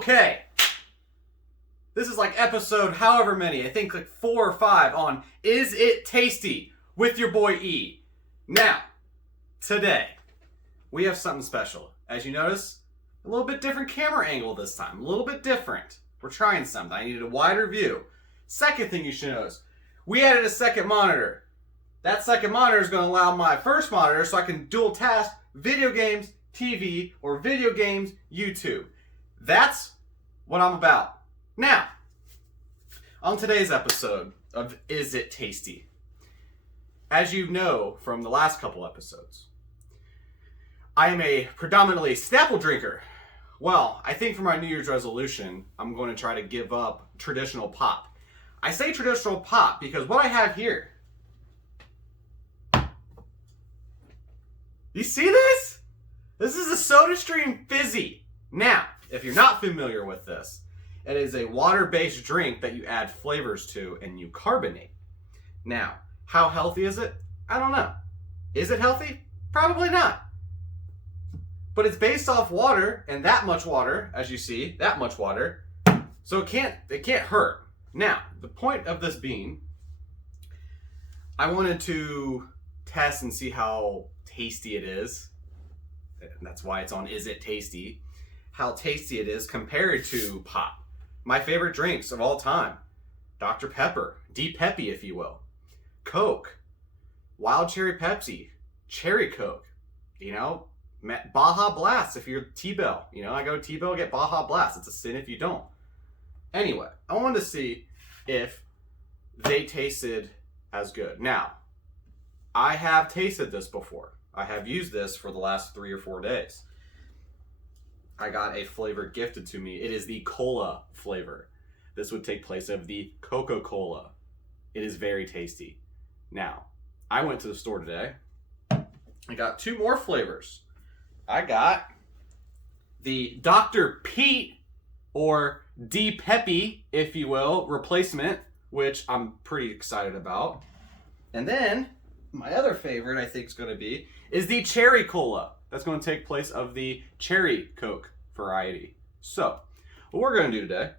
Okay. This is like episode however many, I think like 4 or 5 on Is It Tasty with your boy E. Now, today, we have something special. As you notice, a little bit different camera angle this time. A little bit different. We're trying something. I needed a wider view. Second thing you should notice, we added a second monitor. That second monitor is going to allow my first monitor so I can dual task video games, TV, or video games, YouTube. That's what I'm about. Now, on today's episode of Is It Tasty? As you know from the last couple episodes, I am a predominantly Snapple drinker. Well, I think for my New Year's resolution, I'm going to try to give up traditional pop. I say traditional pop because what I have here, you see this? This is a SodaStream Fizzi. Now, if you're not familiar with this, it is a water-based drink that you add flavors to and you carbonate. Now, how healthy is it? I don't know. Is it healthy? Probably not. But it's based off water, and that much water, as you see, that much water. So it can't hurt. Now, the point of this being, I wanted to test and see how tasty it is. And that's why it's on Is It Tasty? How tasty it is compared to pop. My favorite drinks of all time. Dr. Pepper, Deep Peppy if you will. Coke, Wild Cherry Pepsi, Cherry Coke, Baja Blast if you're T-Bell. I go T-Bell, get Baja Blast. It's a sin if you don't. Anyway, I wanted to see if they tasted as good. Now, I have tasted this before. I have used this for the last 3 or 4 days. I got a flavor gifted to me. It is the cola flavor. This would take place of the Coca-Cola. It is very tasty. Now, I went to the store today. I got 2 more flavors. I got the Dr. Pete, or D Peppy, if you will, replacement, which I'm pretty excited about. And then, my other favorite I think is going to be, is the Cherry Cola. That's going to take place of the Cherry Coke variety. So, what we're going to do today,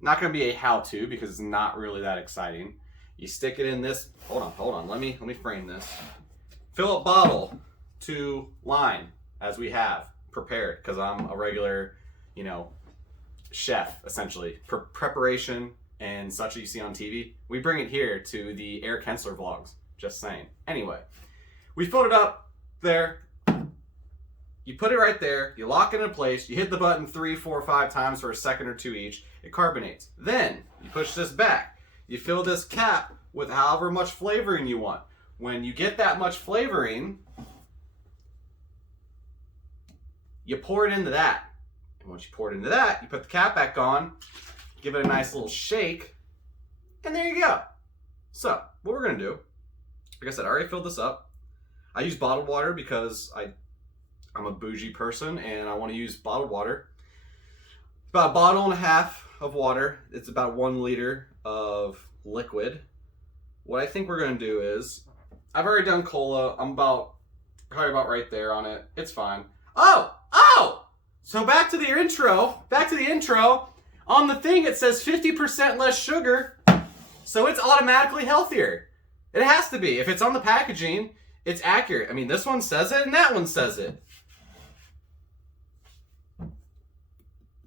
not going to be a how-to because it's not really that exciting. You stick it in this, hold on, let me frame this. Fill up bottle to line, as we have prepared, because I'm a regular, chef, essentially. Preparation and such that you see on TV. We bring it here to the Eric Hensler vlogs, just saying. Anyway, we filled it up there. You put it right there, you lock it in place, you hit the button 3, 4, 5 times for a second or 2 each, it carbonates. Then, you push this back. You fill this cap with however much flavoring you want. When you get that much flavoring, you pour it into that. And once you pour it into that, you put the cap back on, give it a nice little shake, and there you go. So, what we're going to do, like I said, I already filled this up. I use bottled water because I'm a bougie person and I want to use bottled water. About a bottle and a half of water. It's about 1 liter of liquid. What I think we're going to do is, I've already done cola. I'm probably about right there on it. It's fine. Oh! So back to the intro. On the thing it says 50% less sugar. So it's automatically healthier. It has to be. If it's on the packaging, it's accurate. I mean, this one says it and that one says it.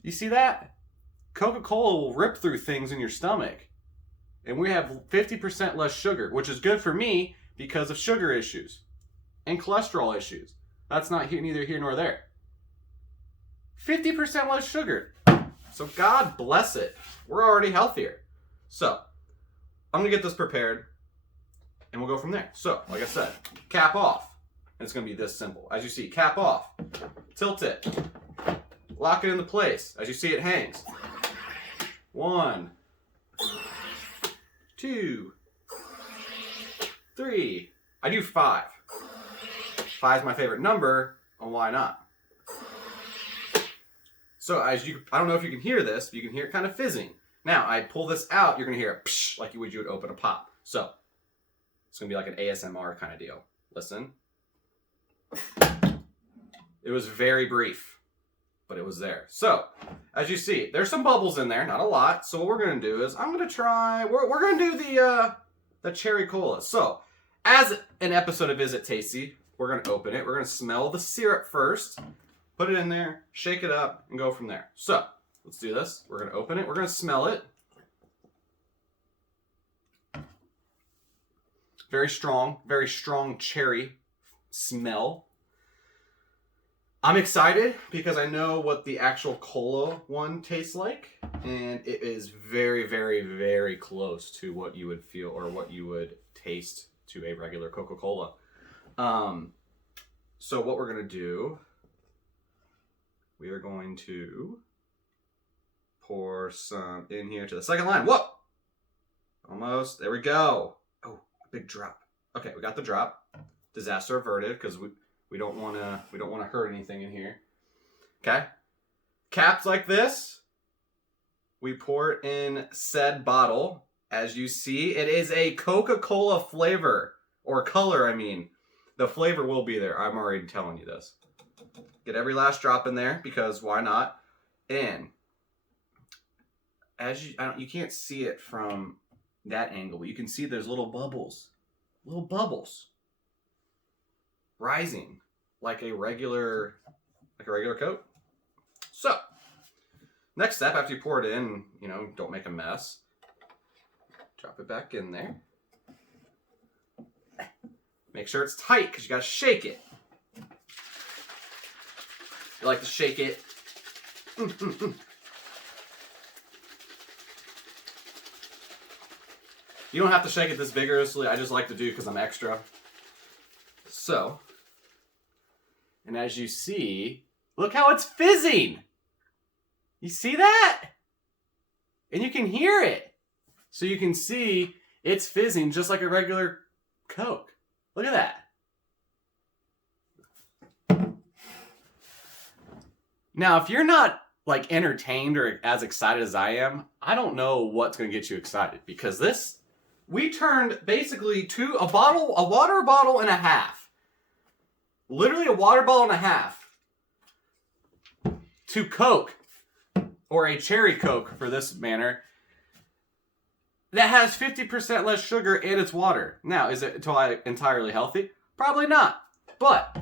You see that? Coca-Cola will rip through things in your stomach. And we have 50% less sugar, which is good for me because of sugar issues and cholesterol issues. That's neither here nor there. 50% less sugar. So God bless it. We're already healthier. So, I'm going to get this prepared and we'll go from there. So, like I said, cap off. And it's going to be this simple. As you see, cap off. Tilt it. Lock it into place. As you see, it hangs. 1, 2, 3. I do 5. 5 is my favorite number, and why not? So I don't know if you can hear this, but you can hear it kind of fizzing. Now, I pull this out, you're going to hear a psh, like you would open a pop. So, it's going to be like an ASMR kind of deal. Listen. It was very brief. but it was there. So, as you see, there's some bubbles in there, not a lot. So what we're going to do is I'm going to try, we're going to do the cherry cola. So, as an episode of Visit Tasty, we're going to open it. We're going to smell the syrup first, put it in there, shake it up, and go from there. So, let's do this. We're going to open it. We're going to smell it. Very strong cherry smell. I'm excited because I know what the actual cola one tastes like, and it is very, very, very close to what you would feel or what you would taste to a regular Coca-Cola. So what we're going to do, we are going to pour some in here to the second line. Whoa! Almost. There we go. Oh, a big drop. Okay, we got the drop. Disaster averted because we don't want to hurt anything in here. Okay? Caps like this. We pour it in said bottle. As you see, it is a Coca-Cola flavor or color, I mean. The flavor will be there. I'm already telling you this. Get every last drop in there because why not? And as you can't see it from that angle, but you can see there's little bubbles rising like a regular Coke. So, next step after you pour it in, don't make a mess. Drop it back in there. Make sure it's tight because you got to shake it. You like to shake it. You don't have to shake it this vigorously. I just like to do because I'm extra. So, and as you see, look how it's fizzing. You see that? And you can hear it. So you can see it's fizzing just like a regular Coke. Look at that. Now, if you're not like entertained or as excited as I am, I don't know what's going to get you excited because we turned basically a water bottle and a half. Literally a water bottle and a half to Coke or a cherry Coke for this manner that has 50% less sugar and it's water. Now, is it entirely healthy? Probably not, but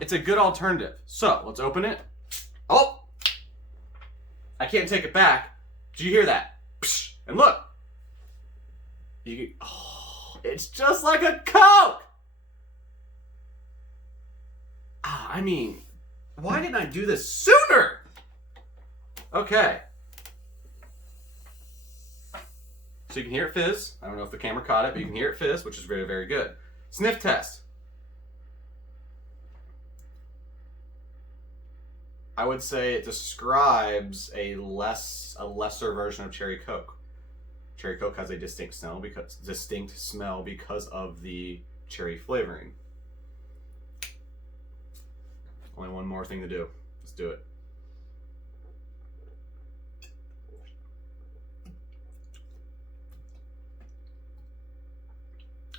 it's a good alternative. So, let's open it. Oh! I can't take it back. Did you hear that? Psh, and look. It's just like a Coke! I mean, why didn't I do this sooner? Okay. So you can hear it fizz. I don't know if the camera caught it, but you can hear it fizz, which is very, very good. Sniff test. I would say it describes a lesser version of Cherry Coke. Cherry Coke has a distinct smell because of the cherry flavoring. Only one more thing to do. Let's do it.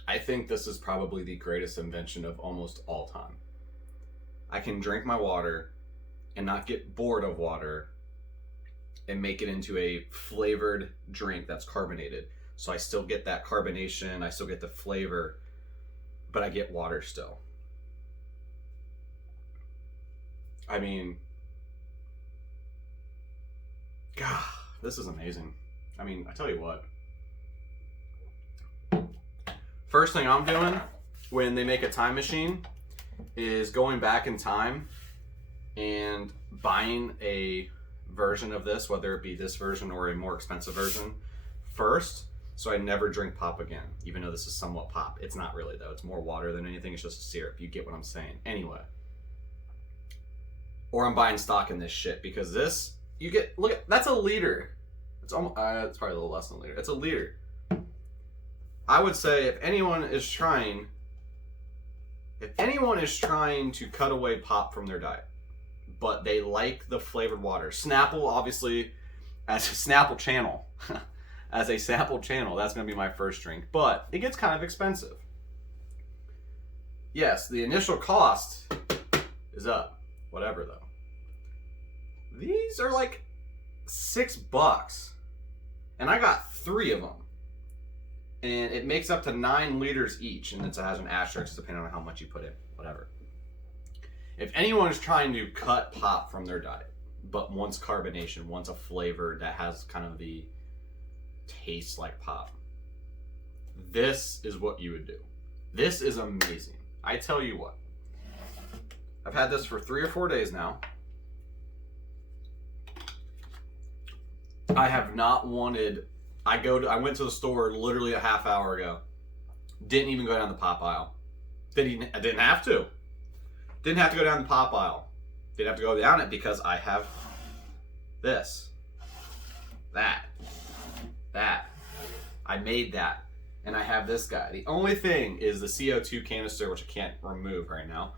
I think this is probably the greatest invention of almost all time. I can drink my water and not get bored of water and make it into a flavored drink that's carbonated. So I still get that carbonation, I still get the flavor, but I get water still. I mean, God, this is amazing. I mean, I tell you what. First thing I'm doing when they make a time machine is going back in time and buying a version of this, whether it be this version or a more expensive version first, so I never drink pop again, even though this is somewhat pop. It's not really though, it's more water than anything, it's just a syrup. You get what I'm saying. Anyway. Or I'm buying stock in this shit because this, look at, that's a liter. It's almost, it's probably a little less than a liter. It's a liter. I would say if anyone is trying to cut away pop from their diet, but they like the flavored water, Snapple, obviously, as a Snapple channel, that's going to be my first drink, but it gets kind of expensive. Yes, the initial cost is up, whatever though. These are like $6. And I got 3 of them. And it makes up to 9 liters each. And it has an asterisk depending on how much you put in. Whatever. If anyone is trying to cut pop from their diet, but wants carbonation, wants a flavor that has kind of the taste like pop, this is what you would do. This is amazing. I tell you what. I've had this for 3 or 4 days now. I have not wanted... I went to the store literally a half hour ago. Didn't even go down the pop aisle. I didn't have to. Didn't have to go down the pop aisle. Didn't have to go down it because I have this. That. I made that. And I have this guy. The only thing is the CO2 canister, which I can't remove right now.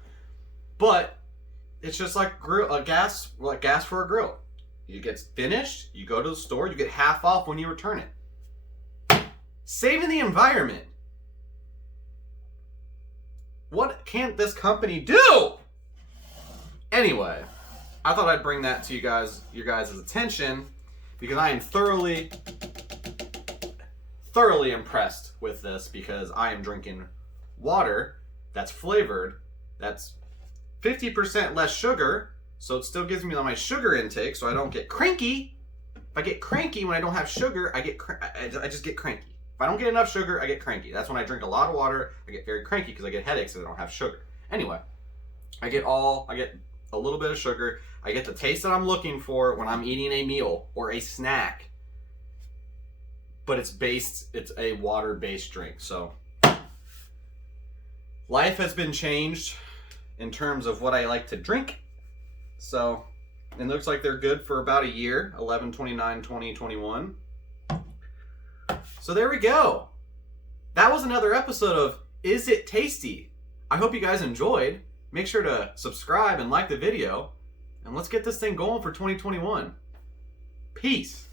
But it's just like gas for a grill. You get finished, you go to the store, you get half off when you return it. Saving the environment. What can't this company do? Anyway, I thought I'd bring that to your guys' attention because I am thoroughly impressed with this because I am drinking water that's flavored, that's 50% less sugar, so it still gives me my sugar intake so I don't get cranky. If I get cranky when I don't have sugar, I just get cranky. If I don't get enough sugar, I get cranky. That's when I drink a lot of water, I get very cranky because I get headaches because I don't have sugar. Anyway, I get a little bit of sugar. I get the taste that I'm looking for when I'm eating a meal or a snack. But it's a water-based drink. So life has been changed in terms of what I like to drink. So it looks like they're good for about a year, 11/29/2021. So there we go. That was another episode of Is It Tasty? I hope you guys enjoyed. Make sure to subscribe and like the video. And let's get this thing going for 2021. Peace.